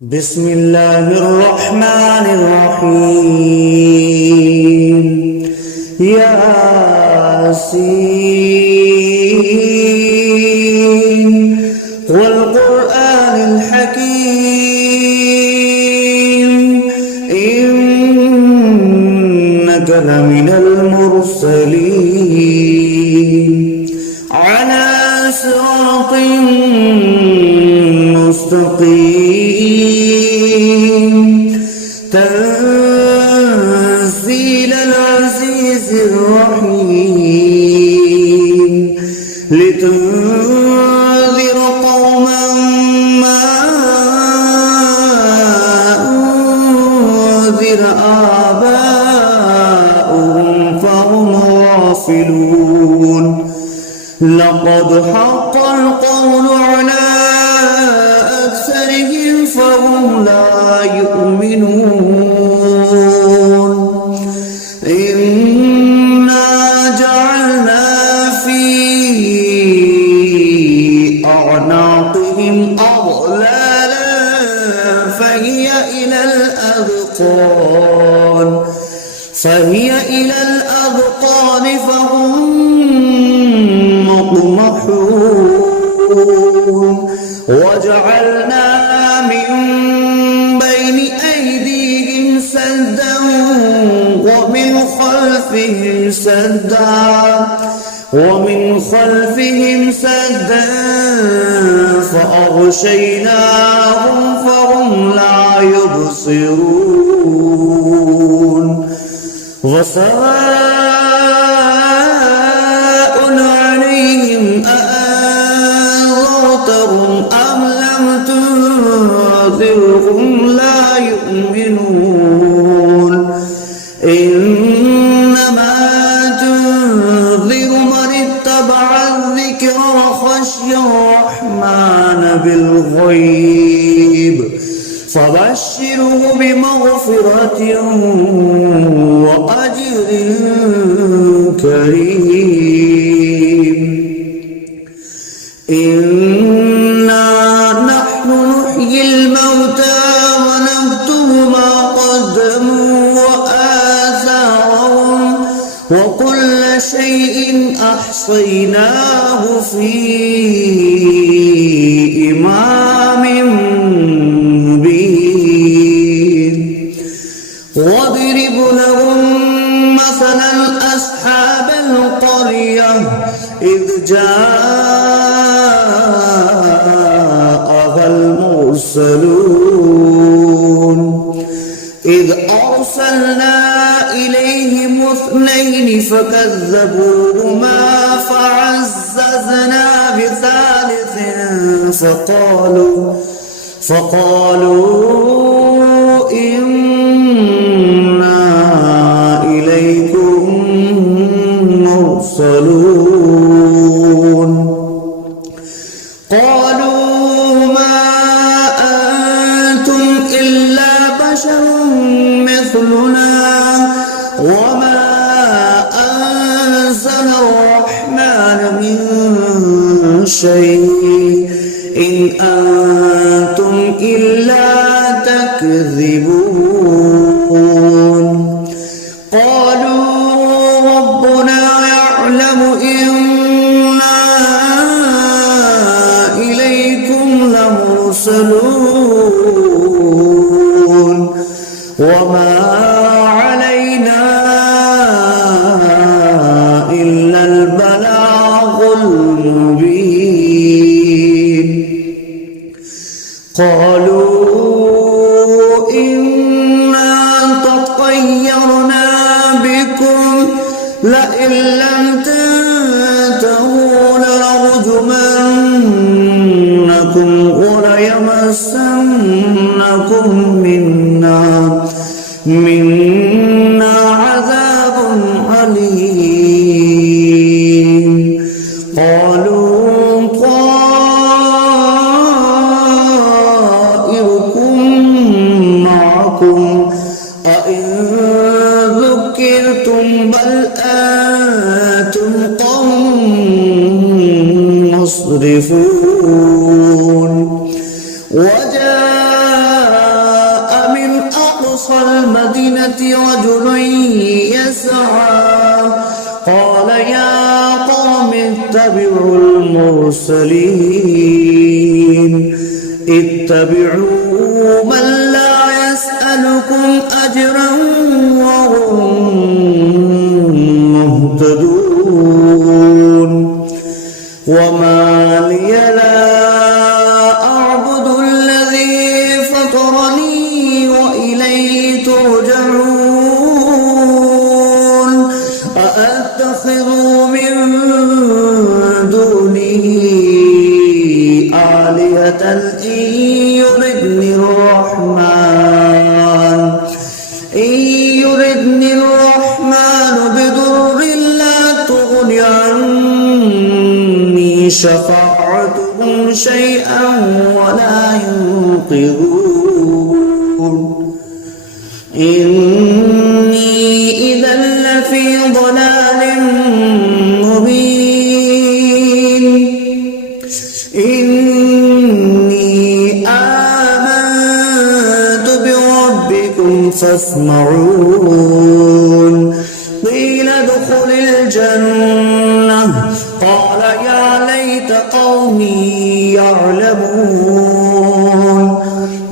بسم الله الرحمن الرحيم. ياسين والقرآن الحكيم إنك لمن المرسلين على صراط مستقيم تنزيل العزيز الرحيم لتنذر قوما ما أنذر آباؤهم فهم غافلون. لقد حق القول على أكثرهم فهم لا يؤمنون. إنا جعلنا في أعناقهم أغلالا فهي إلى الأذقان فهم مقمحون. وجعلنا من بين أيديهم سدا ومن خلفهم سدا فأغشيناهم فهم لا يبصرون. وسواء عليهم أأنذرتهم أم لم تنذرهم لا يؤمنون. إنما تنذر من اتبع الذكر وخشي الرحمن بالغيب فبشره بمغفرة وأجر كريم. إنا نحن نحيي الموتى ونكتب ما قدموا وآثارهم وكل شيء أحصيناه في إمام مبين. واضرب لهم مثلا أصحاب القرية إذ جاءها المرسلون إذ أرسلنا إليهم اثنين فكذبوهما فعززنا بثالث فقالوا إنا إليكم مرسلون. قالوا ما أنتم إلا بشر مثلنا وما أنزل الرحمن من شيء إن أنتم إلا تكذبون. قالوا ربنا يعلم إنا إليكم لمرسلون وما علينا إلا البلاغ المبين. قالوا إنا تطيرنا بكم لئن لم تنتهوا لنرجمنكم وليمسنكم منا عذاب أليم. قالوا طائركم معكم أئن ذكرتم بل أنتم قوم مسرفون. وجاء أقصى المدينة رجل يسعى قال يا قوم اتبعوا المرسلين اتبعوا من لا يسألكم أجرا وهم مهتدون وما لي لا أعبد الذي فطرني وإليه ترجعون أأتخذ من دونه آلهة إن يردني الرحمن بضر لا تغن عني شفاعتهم شيئا ولا ينقذون إني إذا لفي ضلال مبين إني آمنت بربكم فاسمعون قيل ادخل الجنة قال يا ليت قومي يعلمون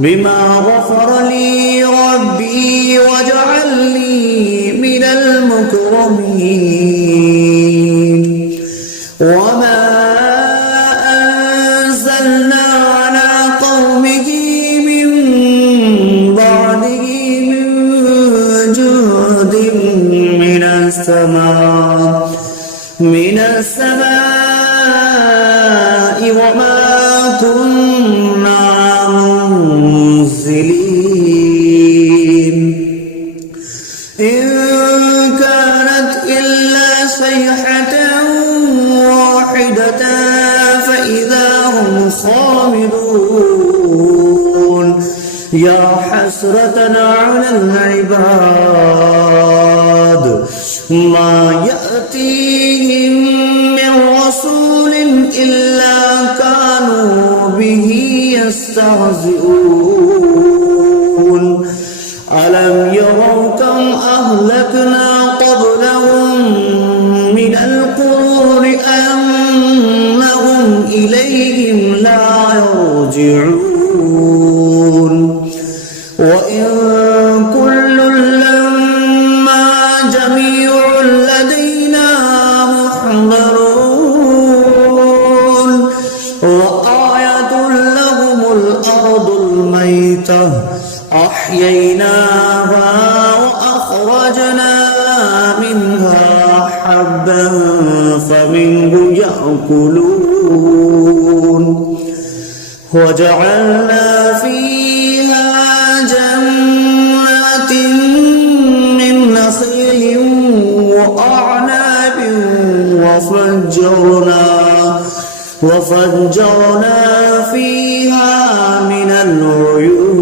بما غفر لي ربي وجعلني من المكرمين وما أنزلنا على قومه من بعده من جود من السماء وما كنا منزلين إن كانت إلا صيحة واحدة فإذا هم خامدون يا حسرة على العباد ما يأتيهم من رسول إلا كانوا به يستهزئون ألم يروا كم أهلكنا قبلهم من القرون أنهم إليهم لا يرجعون وإن كل لما جميع لدينا محضرون وآية لهم الأرض الميتة أحييناها وأخرجنا منها حبا فمنه يأكلون وجعلنا فيها جنات من نخيل وأعناب وفجرنا فيها من العيون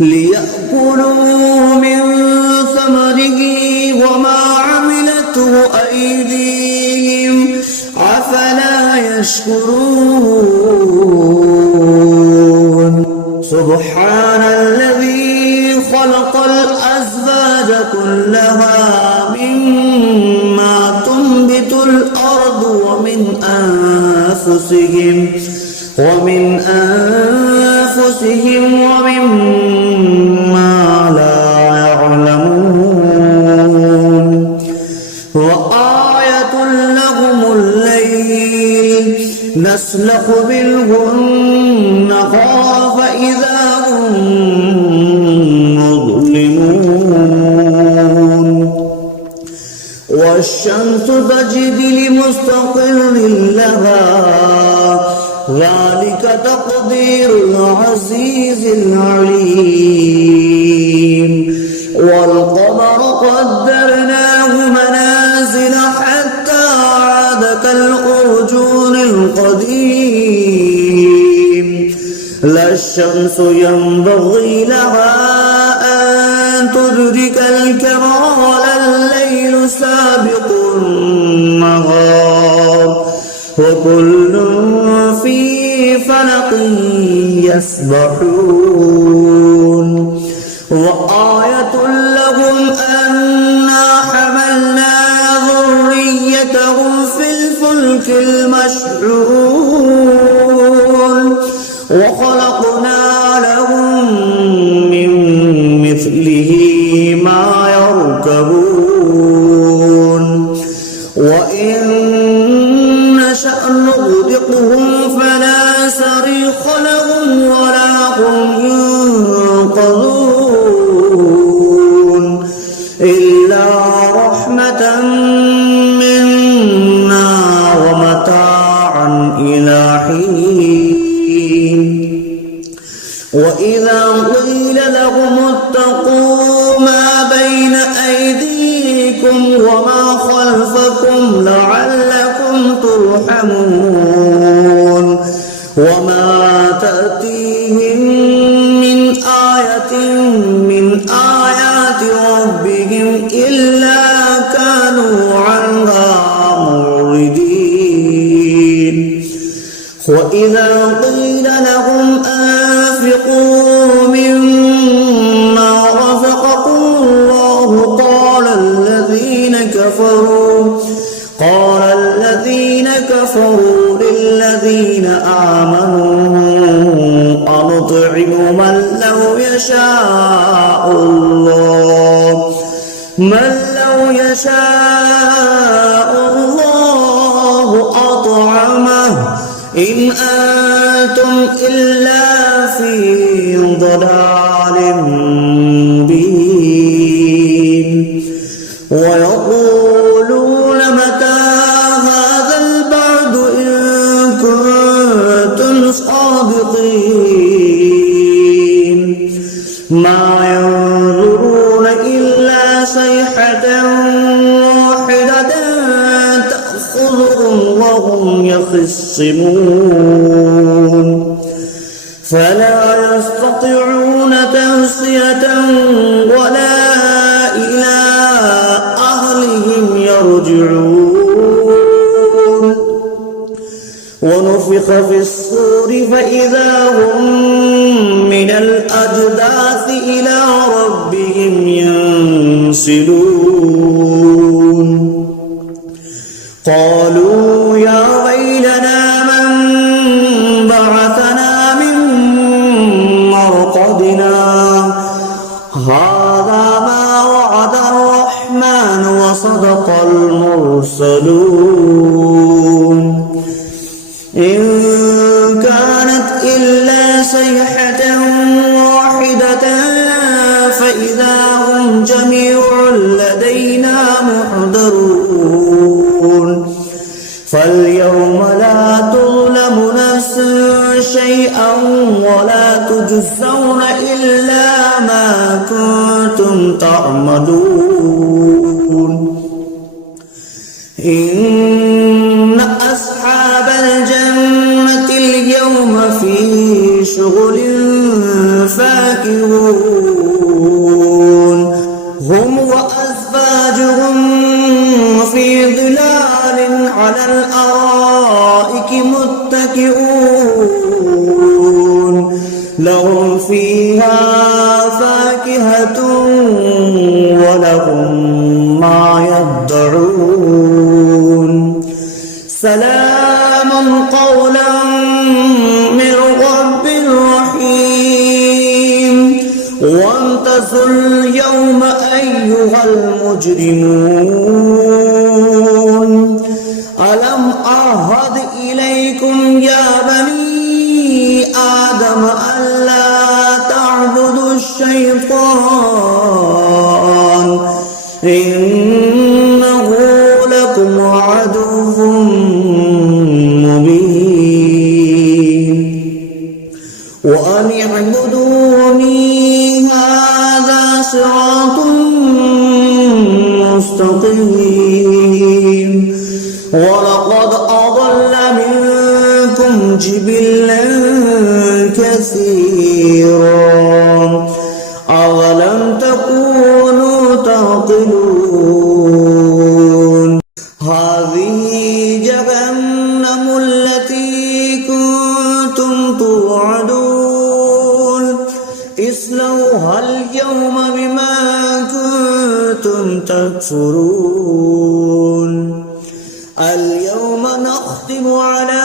ليأكلوا من ثمره وما عملته أيديهم أفلا يشكرون سبحان الذي خلق الأزواج كلها مما تنبت الأرض ومن أنفسهم ومما لا يعلمون وآية لهم الليل نسلخ منه النهار فإذا هم مظلمون والشمس تجري لمستقر لها ذلك تقدير العزيز العليم والقمر قدرناه منازل حتى عاد كالأرجون القديم لا الشمس ينبغي لها أن تدرك الكمال الليل سابق النهار وكل في فلق يسبحون وخلقنا لهم من مثله ما يركبون وإن نشأ نغرقهم فلا صريخ لهم ولا هم ينقذون إلا رحمة منا ومتاعا إلى حين وإذا قيل لهم اتقوا ما بين أيديكم وما خلفكم لعلكم ترحمون وما تأتيهم من آية من آيات ربهم إلا كانوا عنها معرضين وإذا قيل لهم أنفقوا مما رزقكم الله قال الذين كفروا للذين آمنوا أنطعم من لو يشاء الله أطعمه إن أنتم إلا في ضلال مبين ويقولون متى هذا البعد إن كنتم صادقين ما ينظرون إلا صيحة واحدة تأخذهم وهم يخصمون فلا يستطيعون توصية ولا إلى أهلهم يرجعون ونفخ في الصور فإذا هم من الأجداث إلى ربهم ينسلون قالوا يا ويلنا من بعثنا من مرقدنا هذا ما وعد الرحمن وصدق المرسلون إن كانت إلا صيحة واحدة فإذا هم جميع لدينا محضرون فاليوم لا تظلم نفس شيئا ولا تجزون إلا ما كنتم تعملون إن أصحاب الجنة اليوم في شغل فاكهون هم وأزواجهم في ظلال على الأرائك متكئون لهم فيها فاكهة ولهم ما يدعون سلام قولا من رب رحيم وامتازوا اليوم أيها المجرمون ألم أعهد إليكم يا بني آدم ألا تعبدوا الشيطان إنه لكم عدو مبين وأن اعبدوني هذا صراط مستقيم ولقد أضل منكم جبلا كثيرا أولم تكونوا تعقلون هذه جهنم التي كنتم توعدون اصلوها اليوم بما كنتم تكفرون اليوم نختم على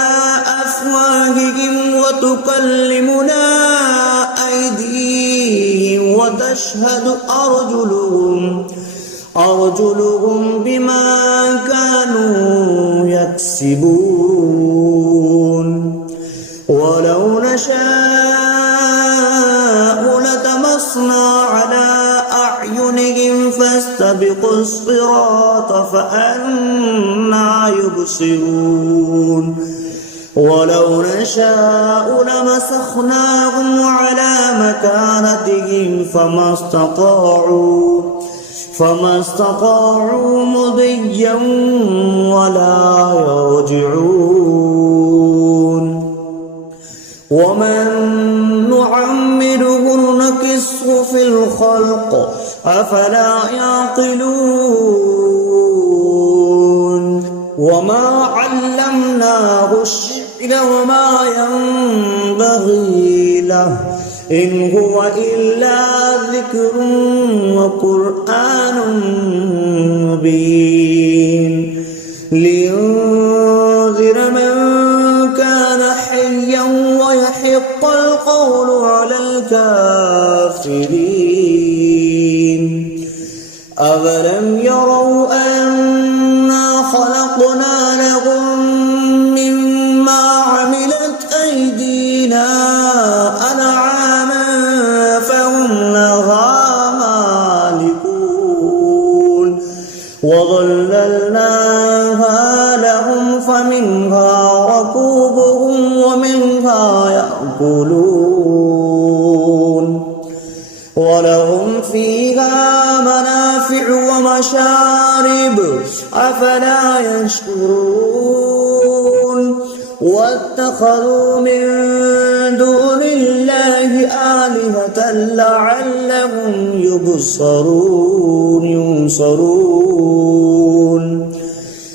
أفواههم وتكلمنا أيديهم وتشهد أرجلهم بما كانوا يكسبون ولو نشاء لطمسنا على أعينهم فاستبقوا الصراط فأنى يبصرون ولو نشاء لمسخناهم على مكانتهم فما استطاعوا مضيا ولا يرجعون ومن نعمره نكسه في الخلق أفلا يعقلون وما علمناه الشعر وما ينبغي له إن هو إلا ذكر وقرآن مبين لينذر من كان حيا ويحق القول على الكافرين أولم يروا أنا خلقنا لهم مما عملت أيدينا أنعاما فهم لها مالكون وظللناها لهم فمنها ركوبهم ومنها يأكلون ولهم فيها منافع ومشارب أفلا يشكرون واتخذوا من دون الله آلهة لعلهم ينصرون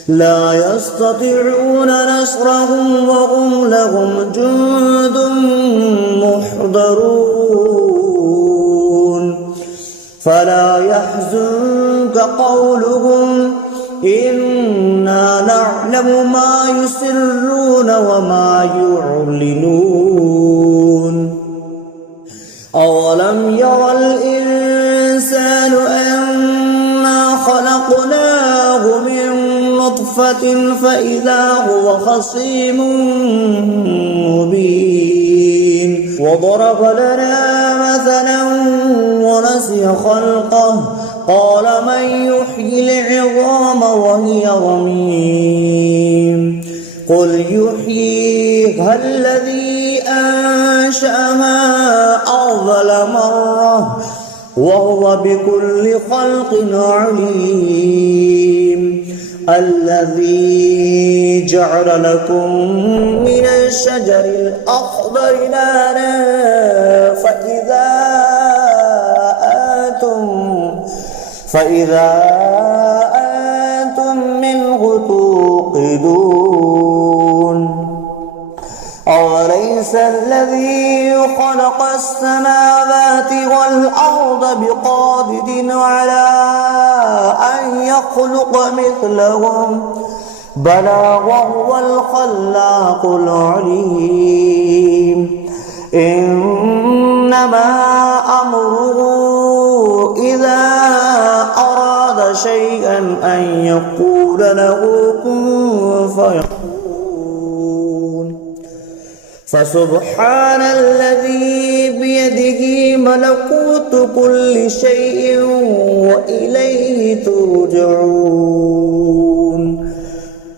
لا يستطيعون نصرهم وهم لهم جند محضرون فلا يحزنك قولهم إنا نعلم ما يسرون وما يعلنون أولم ير الإنسان أنا خلقناه من نطفة فإذا هو خصيم مبين وضرب لنا مثلا ونسي خلقه قال من يحيي العظام وهي رميم قل يحييها الذي أنشأها أول مرة وهو بكل خلق عليم الذي جعل لكم من الشجر الأخضر نارا فإذا أنتم منه توقدون أوليس الذي خلق السماوات والأرض بقادر على أن يخلق مثلهم بلى وهو الخلاق العليم إنما أمره إذا أراد شيئا أن يقول له كن فيكون فسبحان الذي بيده ملكوت كل شيء وإليه ترجعون